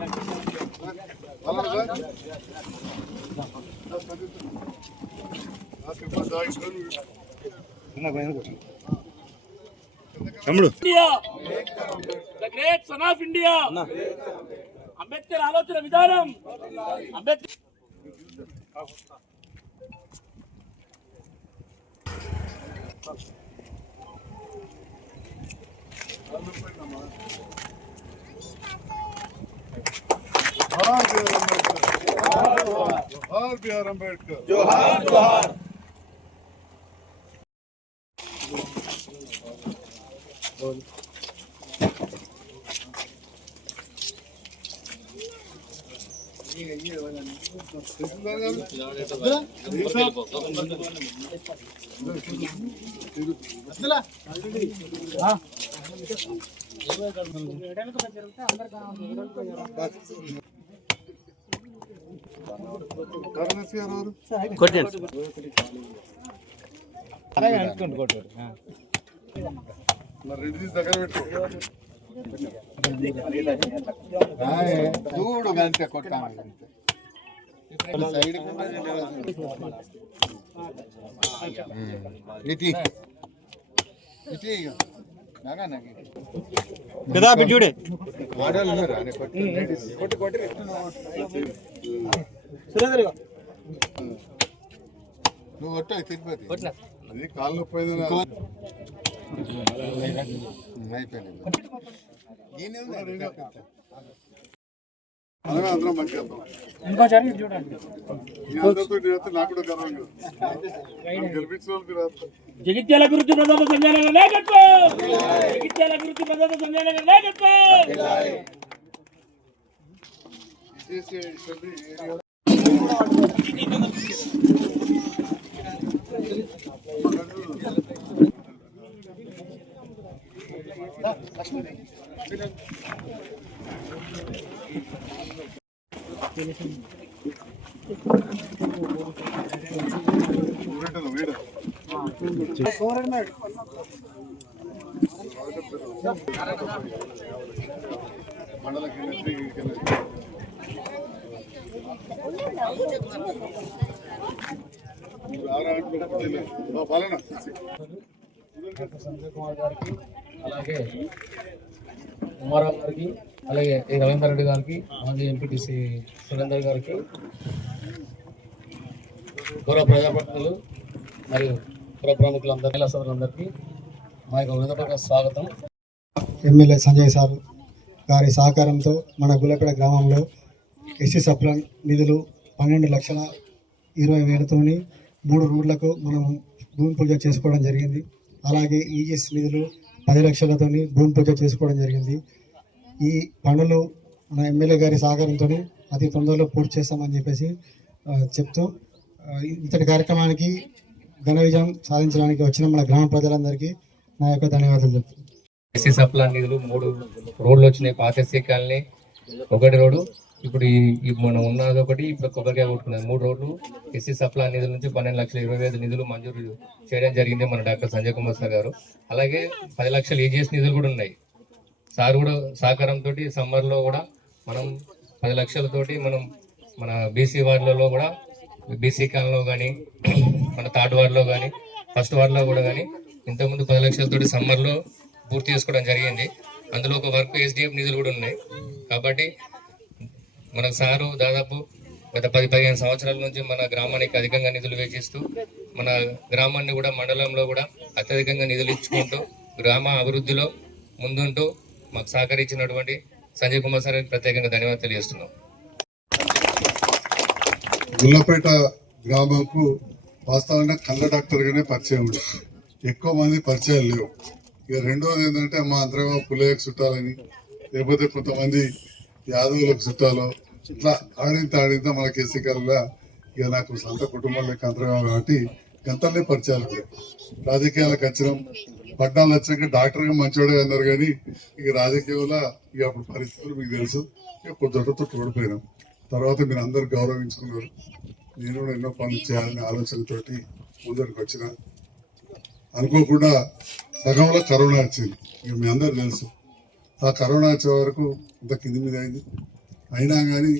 Thank Ambedkar India the great son of India. Ambedkar ఆలోచన విధానం. అంబేద్కర్ జోహార్ అంబేద్కర్ కరుణశ్రీ గారు ఎవరు? అలాగే అనుకోండి కొట్టాడు మరి రెండు తీసి దగ్గర పెట్టు చూడు. గంతే కొట్టాను కదా కొట్టి కొట్టి. సురేంద్ర నువ్వు కొట్టావు తిరుపతి అది కాళ్ళు నొప్పి అయిపోయింది. అందరం ఇంకోసారి చూడండి. అందరూ. జగిత్యాల గురించి ప్రధాన సంజయ్ నగర్ నాయకత్వం. జగిత్యాల గురించి ప్రధాన సంజయ్ నగర్ నాయకత్వం మండల కేంద్ర సంజయ్ కుమార్ గారికి అలాగే కుమారావు గారికి అలాగే ఈ రవీందర్ రెడ్డి గారికి మాజీ ఎంపీటీసీ సురేందర్ గారికి గౌరవ ప్రజాప్రతినిధులు మరియు పుర ప్రముఖులందరికీ సోదరులందరికీ మా యొక్క హృదయపూర్వక స్వాగతం. ఎమ్మెల్యే సంజయ్ సార్ గారి సహకారంతో మన గులపెడ గ్రామంలో ఎస్సీ సప్లాన్ నిధులు పన్నెండు లక్షల ఇరవై వేలతోని మూడు రోడ్లకు మనం భూమి పూజ చేసుకోవడం జరిగింది. అలాగే ఈజీఎస్ నిధులు పది లక్షలతోని భూమి పూజ చేసుకోవడం జరిగింది. ఈ పనులు మన ఎమ్మెల్యే గారి సహకారంతో అతి తొందరలో పూర్తి చేస్తామని చెప్పేసి చెప్తూ ఇంతటి కార్యక్రమానికి ఘన విజయం సాధించడానికి వచ్చిన మన గ్రామ ప్రజలందరికీ నా యొక్క ధన్యవాదాలు చెప్తున్నాను ఎస్సీ సప్లా నిధులు మూడు రోడ్లు వచ్చినాయి. పాత ఎస్సీ కాలనీ ఒకటి రోడ్డు ఇప్పుడు ఈ మనం ఉన్నది ఒకటి ఇప్పుడు కొబ్బరికాయ కొట్టుకున్నది. మూడు రోడ్లు ఎస్సీ సప్లా నిధుల నుంచి పన్నెండు లక్షల ఇరవై ఐదు నిధులు మంజూరు చేయడం జరిగింది మన డాక్టర్ సంజయ్ కుమార్ సార్ గారు. అలాగే పది లక్షలు ఏజీఎస్ నిధులు కూడా ఉన్నాయి. సార్ కూడా సహకారంతో సమ్మర్లో కూడా మనం పది లక్షలతోటి మనం మన బీసీ వార్డులలో కూడా బీసీ కాలంలో కానీ మన థర్డ్ వార్డులో కానీ ఫస్ట్ వార్డులో కూడా కానీ ఇంతకుముందు పది లక్షలతోటి సమ్మర్లో పూర్తి చేసుకోవడం జరిగింది. అందులో ఒక వర్క్ ఎస్డిఎఫ్ నిధులు కూడా ఉన్నాయి. కాబట్టి మన సారు దాదాపు గత పది పదిహేను సంవత్సరాల నుంచి మన గ్రామానికి అధికంగా నిధులు వేచిస్తూ మన గ్రామాన్ని కూడా మండలంలో కూడా అత్యధికంగా నిధులు ఇచ్చుకుంటూ గ్రామ అభివృద్ధిలో ముందుంటూ మాకు సహకరించినటువంటి సంజయ్ కుమార్ సార్ ప్రత్యేకంగా ధన్యవాదాలు తెలియజేస్తున్నాం. గుల్లపేట గ్రామంకు వాస్తవంగా కళ్ళ డాక్టర్గానే పరిచయం ఎక్కువ మంది పరిచయాలు లేవు. ఇక రెండోది ఏంటంటే మా అందరం పుల్లయ్యకు చుట్టాలని లేకపోతే కొంతమంది యాదవులకు చుట్టాలో ఇట్లా ఆడింత ఆడింత మన కేసీకల్లా ఇక నాకు సొంత కుటుంబం లెక్క కాబట్టి గంతలే పరిచయాలు రాజకీయాలకు వచ్చినాం. పట్టణాలు వచ్చాక డాక్టర్గా మంచివాడే అన్నారు కానీ ఇక రాజకీయంలో ఇక అప్పుడు పరిస్థితులు మీకు తెలుసు. ఇక కొద్దితో తోడిపోయినాం. తర్వాత మీరు అందరు గౌరవించుకున్నారు. నేను కూడా ఎన్నో పనులు చేయాలనే ఆలోచనతోటి ముందరికి వచ్చిన. అనుకోకుండా సగంలో కరోనా వచ్చింది. ఇక మీ అందరు తెలుసు. ఆ కరోనా వచ్చే వరకు ఇంత కింది మీద అయింది. అయినా కానీ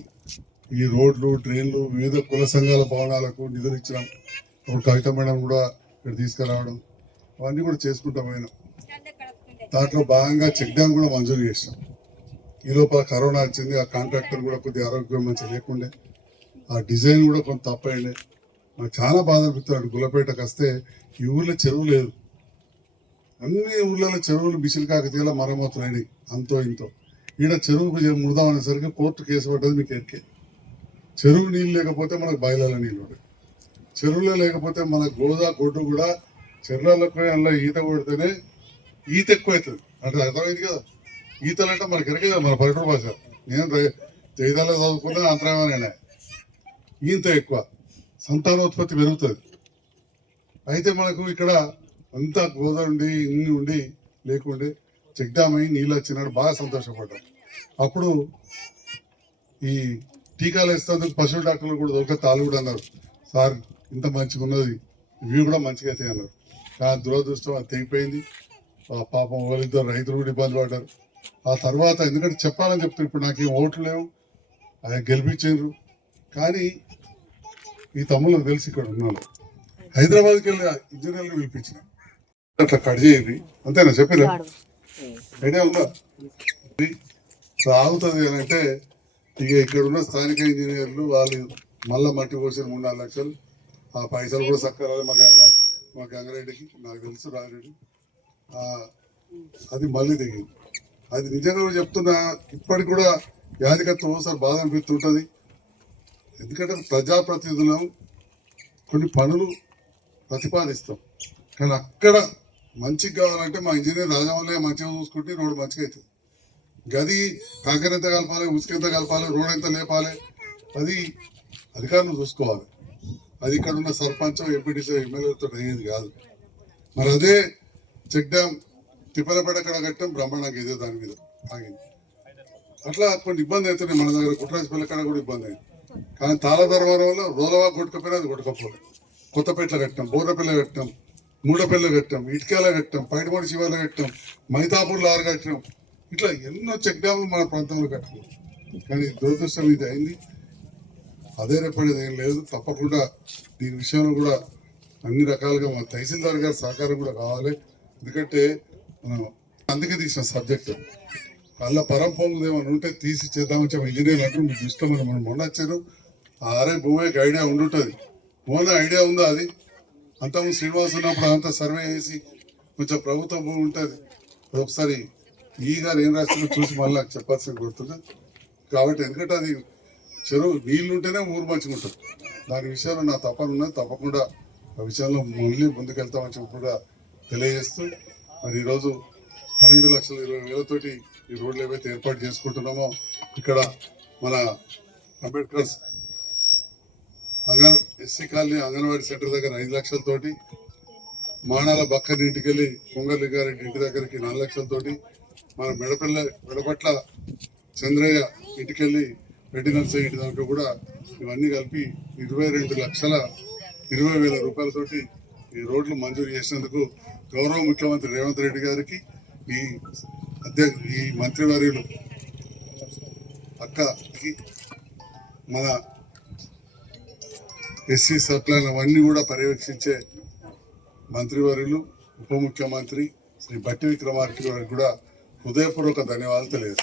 ఈ రోడ్లు ట్రైన్లు వివిధ కుల సంఘాల భవనాలకు నిధులు ఇచ్చడం ఇప్పుడు కవిత మేడం కూడా ఇక్కడ తీసుకురావడం అవన్నీ కూడా చేసుకుంటా పోయినాం. దాంట్లో భాగంగా చెక్ డ్యామ్ కూడా మంజూరు చేసాం ఈ లోపల కరోనా వచ్చింది ఆ కాంట్రాక్టర్ కూడా కొద్దిగా ఆరోగ్యం మంచి లేకుండే ఆ డిజైన్ కూడా కొంత తప్పైండే. నాకు చాలా బాధ అనిపిస్తున్నాడు గుల్లపేటకు వస్తే ఈ ఊర్లో చెరువు లేదు. అన్ని ఊర్లలో చెరువులు బిసిలు కాకతీయలో మరమ్మతులైనవి. అంతో ఇంతో. ఈడ చెరువుకు ముడదాం అనేసరికి కోర్టు కేసు పడ్డది మీకు ఎక్కే. చెరువు నీళ్ళు లేకపోతే మనకు బయలాల నీళ్ళు ఉంటాయి చెరువులో లేకపోతే మన గోదా గొడ్డు కూడా చెరువులకు అందులో ఈత కొడితేనే ఈత ఎక్కువ అవుతుంది అంటే అర్థమైంది కదా? ఈతలు అంటే మనకి ఎరగదు మన పల్లెటూరు భాష. నేను జైదాలో చదువుకున్నా అంతరాయమనే ఈత ఎక్కువ. సంతానోత్పత్తి పెరుగుతుంది. అయితే మనకు ఇక్కడ అంతా గోదా ఉండి ఇన్ని ఉండి లేకుండే చెక్ డ్యామ్ అయి నీళ్ళు వచ్చినాడు బాగా సంతోషపడ్డాం అప్పుడు ఈ టీకాలు వేస్తేందుకు పశువుల డాక్టర్లు కూడా దొరక తాళ్ళు కూడా అన్నారు. సార్ ఇంత మంచిగా ఉన్నది ఇవి కూడా మంచిగా అయితే అన్నారు. కానీ దురదృష్టం అది తెగిపోయింది. పాపం వాళ్ళిద్దరు రైతులు కూడా ఇబ్బంది పడ్డారు. ఆ తర్వాత ఎందుకంటే చెప్పాలని చెప్తారు ఇప్పుడు నాకేం ఓట్లు లేవు ఆయన గెలిపించారు కానీ ఈ తమ్ముళ్ళకి తెలిసి ఇక్కడ ఉన్నాను. హైదరాబాద్కి వెళ్ళి ఇంజనీర్లు పిలిపించిన. అట్లా కట్ చేయండి. అంతేనా? చెప్పిరా? ఐడియా ఉందా? ఇది ఆగుతుంది అని అంటే ఇక ఇక్కడ ఉన్న స్థానిక ఇంజనీర్లు వాళ్ళు మళ్ళా మట్టి పోసిన మూడు నాలుగు లక్షలు ఆ పైసలు కూడా సక్కరాలి మా మా గంగారెడ్డికి నాకు తెలుసు రాజరెడ్డి. అది మళ్ళీ దిగింది అది నిజంగా చెప్తున్నా ఇప్పటికి కూడా యాదికత్వం ఒకసారి బాధ అనిపిస్తుంటుంది. ఎందుకంటే ప్రజాప్రతినిధులం కొన్ని పనులు ప్రతిపాదిస్తాం. కానీ అక్కడ మంచిగా కావాలంటే మా ఇంజనీర్ రాజమౌళి మంచిగా చూసుకుంటే రోడ్డు మంచిగా అవుతుంది. గది కాకర ఎంత కలపాలి ఉసుక ఎంత కలపాలి రోడ్ ఎంత లేపాలి అది అధికారులు చూసుకోవాలి. అది ఇక్కడ ఉన్న సర్పంచ్ ఎంపీటీసీ ఎమ్మెల్యేలతో అయ్యేది కాదు. మరి అదే చెక్ డ్యామ్ తిప్పలపేట కడ కట్టడం బ్రహ్మాండంగా ఇదే దాని మీద ఆగింది. అట్లా కొన్ని ఇబ్బంది అవుతున్నాయి మన దగ్గర కుట్రాజపల్లి కాడ కూడా ఇబ్బంది అయింది. కానీ తాళధర్మవరంలో వల్ల రోలవా కొట్టుకపోయినా అది కొట్టుకపోలేదు కొత్తపేటలో కట్టాం బోర్రపల్లి కట్టాం మూడపల్లి కట్టాం ఇటుకాల కట్టాం పైడిమడి శివాల కట్టాం మైతాపూర్లో ఆరు కట్టాం ఇట్లా ఎన్నో చెక్ డ్యాములు మన ప్రాంతంలో కట్టాం కానీ దురదృష్టం ఇది అయింది. అదే రేపడేది ఏం లేదు తప్పకుండా దీని విషయంలో కూడా అన్ని రకాలుగా మా తహసీల్దార్ గారి సహకారం కూడా కావాలి. ఎందుకంటే మనం అందుకే తీసిన సబ్జెక్ట్. అలా పరం పొంగుది ఏమైనా ఉంటే తీసి చేద్దామని చెప్పి ఇంజనీర్లు అంటారు మీకు ఇష్టం మనం మొన్న వచ్చారు. ఆ అరే భూమికి ఐడియా ఉండుంటుంది. మొన్న ఐడియా ఉందా అది? అంతా శ్రీనివాస్ ఉన్నప్పుడు అంతా సర్వే చేసి కొంచెం ప్రభుత్వం ఉంటుంది. ఒకసారి ఈ గారు ఏం రాసిందో చూసి మళ్ళీ నాకు చెప్పాల్సిన గుర్తుంది? కాబట్టి ఎందుకంటే అది చెరువు నీళ్ళు ఉంటేనే ఊరు మంచిగా ఉంటుంది. దాని విషయంలో నా తపన ఉన్నది. తప్పకుండా ఆ విషయంలో మళ్ళీ ముందుకెళ్తామని చెప్పి కూడా తెలియజేస్తూ మరి ఈరోజు పన్నెండు లక్షల ఇరవై వేలతోటి ఈ రోడ్లు ఏవైతే ఏర్పాటు చేసుకుంటున్నామో ఇక్కడ మన అంబేద్కర్ అంగన్ ఎస్సీ కాలనీ అంగన్వాడీ సెంటర్ దగ్గర ఐదు లక్షలతోటి మానాల బక్కని ఇంటికి వెళ్ళి పొంగల్ గారెడ్డి ఇంటి దగ్గరికి నాలుగు లక్షలతోటి మన మెడపల్ల మెడపట్ల చంద్రయ్య ఇంటికి వెళ్ళి రెడ్డి నర్సయ్య ఇంటి దాంట్లో కూడా ఇవన్నీ కలిపి ఇరవై రెండు లక్షల ఇరవై వేల రూపాయలతోటి ఈ రోడ్లు మంజూరు చేసినందుకు గౌరవ ముఖ్యమంత్రి రేవంత్ రెడ్డి గారికి ఈ అధ్యక్ష ఈ మంత్రివర్యులు అక్కకి మన ఎస్సీ సప్లైన్ అవన్నీ కూడా పర్యవేక్షించే మంత్రివర్యులు ఉప ముఖ్యమంత్రి శ్రీ బట్టి విక్రమార్కి వారికి కూడా హృదయపూర్వక ధన్యవాదాలు తెలియజేస్తాను